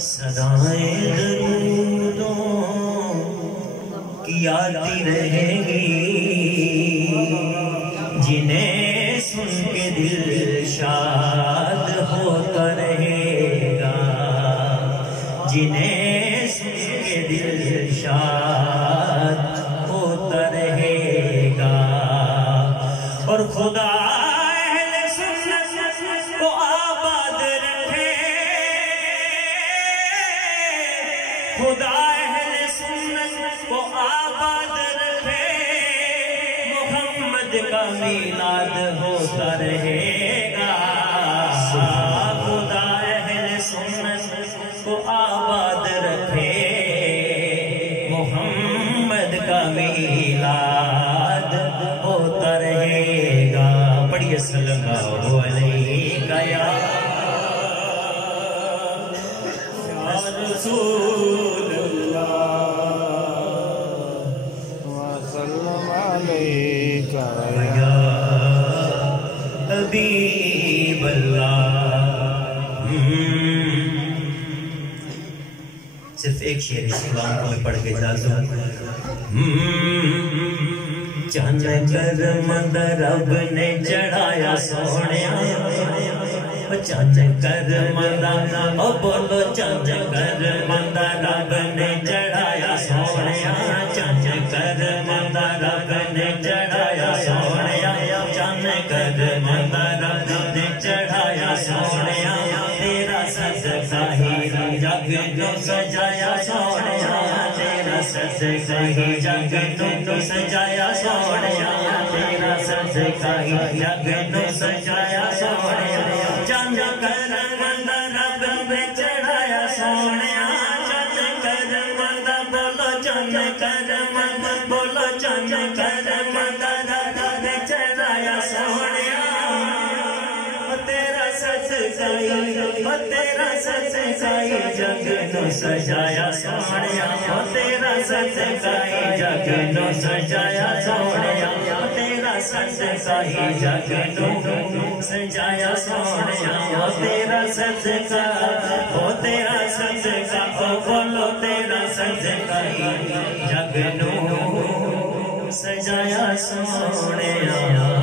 صدائیں درودوں کی آتی رہیں گی، جنہیں سن کے دل شاد ہوتا رہے گا، جنہیں سن کے دل شاد ہوتا رہے گا۔ اور خدا اہل سنت کو آباد رکھے، خدا اہل سنت کو آباد رکھے، محمد کا میلاد ہوتا رہے گا۔ خدا اہل سنت کو آباد رکھے، محمد کا میلاد ہوتا رہے گا۔ پڑھیے صلی اللہ علیہ یا رسول اللہ وسلم علیک یا حبیب اللہ۔ صرف ایک شعر اس کلام کو میں پڑھ کے جا دوں۔ چند کرم رب نے چڑھایا سونیا، چند کرم بولو چند کرم رب نے چڑھایا سونیا، چند کرم رب نے چڑھایا سونیا، چند کرم رب نے چڑھایا سونیا، تیرا صدقہ ہی جگ نو سجایا سونیا، تیرا صدقہ ہی جگ نو سجایا سونیا، تیرا صدقہ ہی جگ نو سجایا سونیا، چند کرم رب نے چڑھایا سونیا، چند کرم بولو چند کرم بولو چند کرم رب نے چڑھایا سونیا، تیرا صدقہ ہی جگ نو سجایا سونیا، تیرا صدقہ ہی جگ نو سجایا سونیا، تیرا صدقہ ہی جگ نو سجایا سونیا، تیرا صدقہ او تیرا صدقہ او بولو تیرا صدقہ ہی جگ نو سجایا سونیا۔